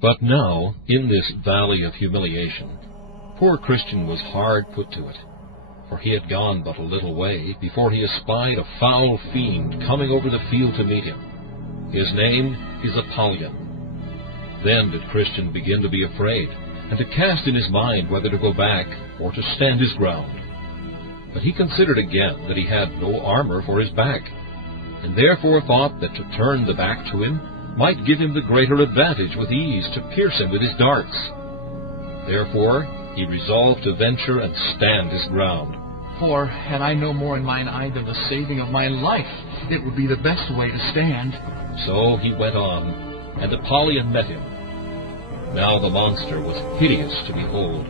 But now, in this valley of humiliation, poor Christian was hard put to it, for he had gone but a little way before he espied a foul fiend coming over the field to meet him. His name is Apollyon. Then did Christian begin to be afraid, and to cast in his mind whether to go back or to stand his ground. But he considered again that he had no armor for his back, and therefore thought that to turn the back to him might give him the greater advantage with ease to pierce him with his darts. Therefore he resolved to venture and stand his ground. For, had I no more in mine eye than the saving of my life, it would be the best way to stand. So he went on, and Apollyon met him. Now the monster was hideous to behold.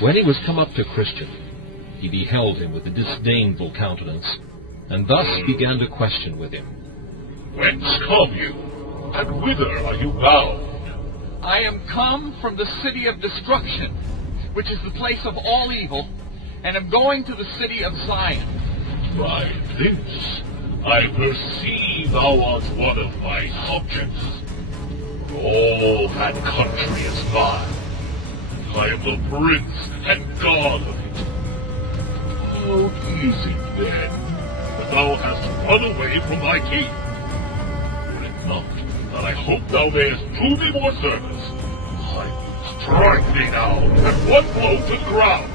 When he was come up to Christian, he beheld him with a disdainful countenance, and thus began to question with him. Whence come you, and whither are you bound? I am come from the city of destruction, which is the place of all evil, and am going to the city of Zion. By this I perceive thou art one of my subjects. All that country is mine. I am the prince and god of it. How is it, then, that thou hast run away from thy king? Were it not that I hope thou mayest do me more service, I will strike thee now at one blow to the ground.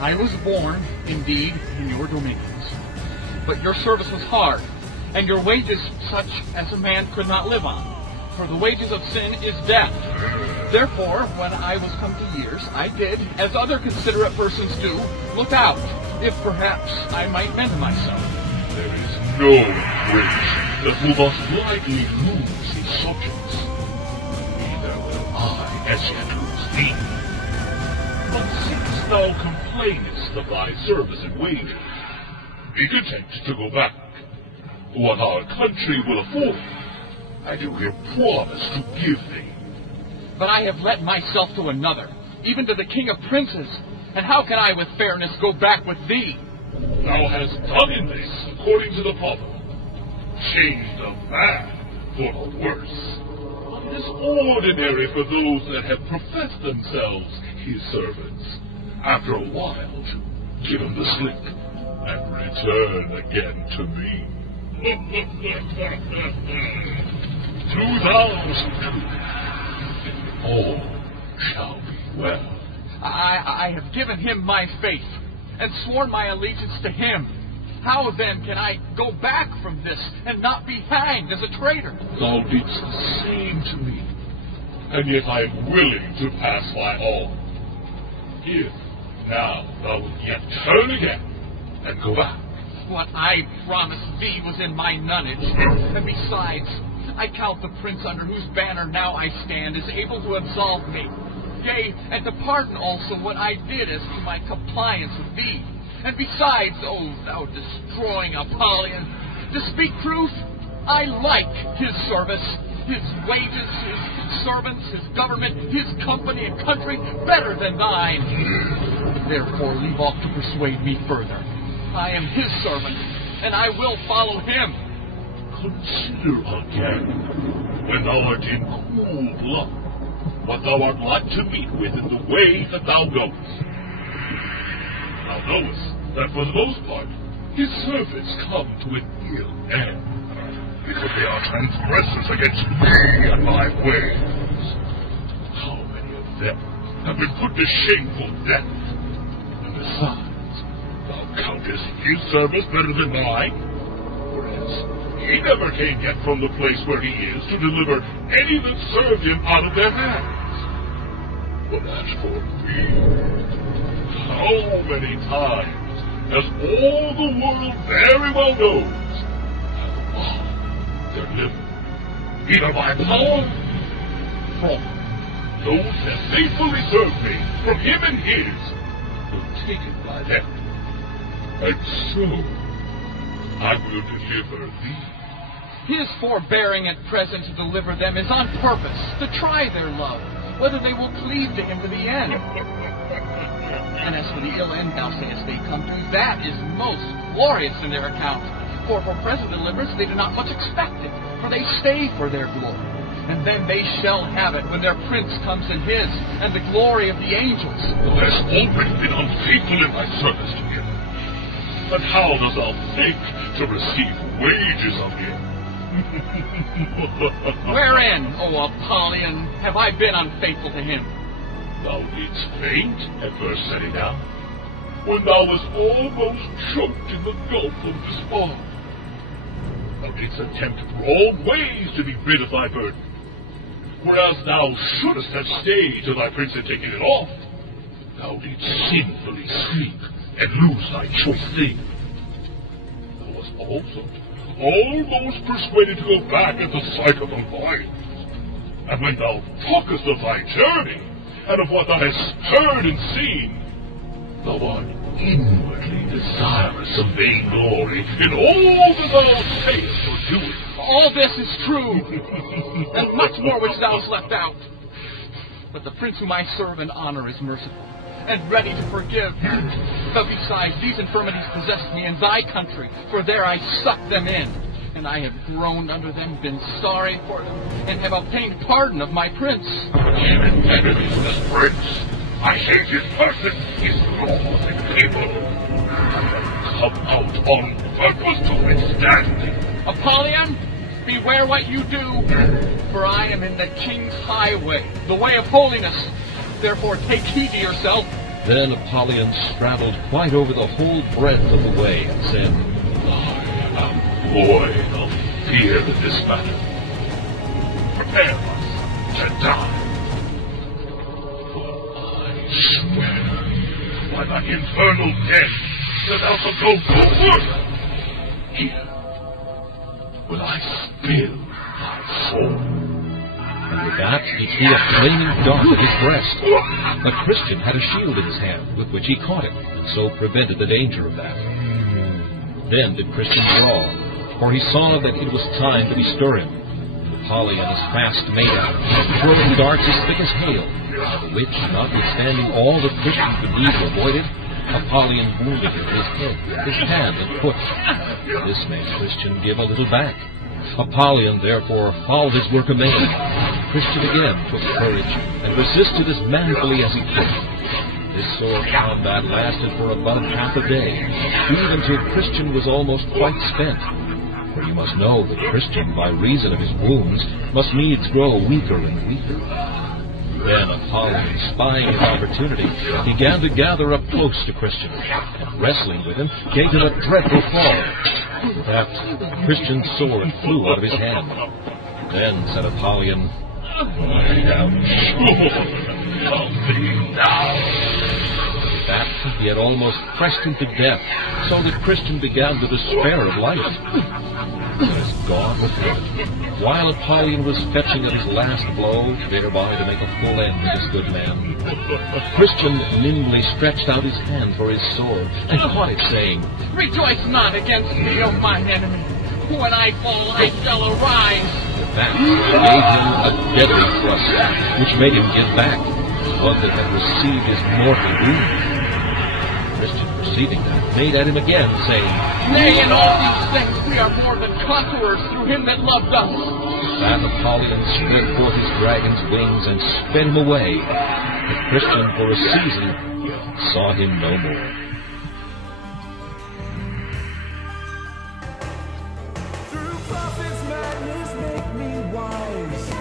I was born, indeed, in your dominions, but your service was hard, and your wages such as a man could not live on. For the wages of sin is death. Therefore, when I was come to years, I did, as other considerate persons do, look out, if perhaps I might mend myself. There is no prince that will thus lightly lose his subjects. Neither will I as yet lose thee. But since thou complainest of thy service and wages, be content to go back. What our country will afford, I do here promise to give thee. But I have lent myself to another, even to the king of princes, and how can I with fairness go back with thee? Thou hast done in this according to the proverb. Changed a man for the worse. It is ordinary for those that have professed themselves his servants, after a while to give him the slip and return again to me. 2002. All shall be well. I have given him my faith, and sworn my allegiance to him. How then can I go back from this, and not be hanged as a traitor? Thou didst the same to me, and yet I am willing to pass my all. If now thou wilt yet turn again, and go back. What I promised thee was in my nonage, and besides, I count the prince under whose banner now I stand as able to absolve me, yea, and to pardon also what I did as to my compliance with thee. And besides, O thou destroying Apollyon, to speak truth, I like his service, his wages, his servants, his government, his company and country better than thine. Therefore leave off to persuade me further. I am his servant, and I will follow him. Consider again, when thou art in cool blood, what thou art like to meet with in the way that thou goest. Thou knowest that for the most part his servants come to an ill end, because they are transgressors against me and my ways. How many of them have been put to shameful death? And besides, thou countest his service better than mine, whereas he never came yet from the place where he is to deliver any that served him out of their hands. But as for me, how many times, as all the world very well knows, have robbed their living, either by power, fraud. Those that faithfully served me from him and his were taken by them. And so I will deliver thee. His forbearing at present to deliver them is on purpose, to try their love, whether they will cleave to him to the end. And as for the ill end thou sayest they come to, that is most glorious in their account. For present deliverance they do not much expect it, for they stay for their glory. and then they shall have it when their prince comes in his, and the glory of the angels. Thou hast already been unfaithful in thy service to him. And how dost thou think to receive wages of him? Wherein, O Apollyon, have I been unfaithful to him? Thou didst faint at first setting out, when thou wast almost choked in the gulf of despair. Thou didst attempt through all ways to be rid of thy burden, whereas thou shouldst have stayed till thy prince had taken it off. Thou didst sinfully sleep and lose thy choice thing. Thou wast also almost persuaded to go back at the sight of the lions. And when thou talkest of thy journey, and of what thou hast heard and seen, thou art inwardly desirous of vainglory in all that thou sayest or doest. All this is true, and much more which thou hast left out. But the prince whom I serve and honor is merciful, and ready to forgive. But besides, these infirmities possessed me in thy country, for there I sucked them in, and I have groaned under them, been sorry for them, and have obtained pardon of my prince. Even enemies of this prince, I hate his person, his laws and people. Come out on purpose to withstand me. Apollyon, beware what you do, for I am in the king's highway, the way of holiness. Therefore take heed to yourself. Then Apollyon straddled quite over the whole breadth of the way and said, I am void of fear in this matter. Prepare us to die. For I swear by the infernal death that thou shalt go no further. Here will I spill thy soul. and with that he threw a flaming dart at his breast. But Christian had a shield in his hand, with which he caught it, and so prevented the danger of that. Then did Christian draw, for he saw that it was time to bestir him. Apollyon is fast made at him, throwing darts as thick as hail, which, notwithstanding all that Christian could do to avoid it, Apollyon wounded him in his head, his hand, and foot. This made Christian give a little back. Apollyon, therefore, fouled his work amain. Christian again took courage, and resisted as manfully as he could. This sore combat lasted for about half a day, even till Christian was almost quite spent. For you must know that Christian, by reason of his wounds, must needs grow weaker and weaker. Then Apollyon, spying his opportunity, began to gather up close to Christian, and wrestling with him, gave him a dreadful fall. With that, Christian's sword flew out of his hand. Then said Apollyon, I am sure of thee now. With that, he had almost pressed him to death, so that Christian began to despair of life. But as God was with him, while Apollyon was fetching at his last blow, thereby to make a full end of this good man, Christian nimbly stretched out his hand for his sword, and caught it, saying, Rejoice not against me, O mine enemy. When I fall, I shall arise. With that, he gave him a deadly thrust, which made him give back, as one that had received his mortal wound. Christian, perceiving that, made at him again, saying, Nay, in all these things we are more than conquerors through him that loved us. With that, Apollyon spread forth his dragon's wings and sped him away. But Christian, for a season, saw him no more. Through prophets' madness make me wise.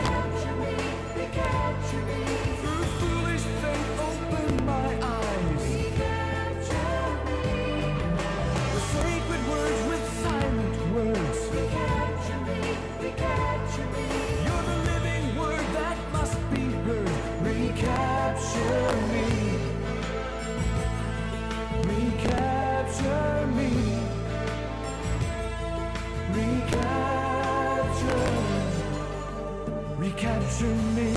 Recapture me. Through foolish faith open my eyes. Recapture me. The sacred words with silent words. Recapture me. Recapture me. You're the living word that must be heard. Recapture me. Recapture me. Recapture me.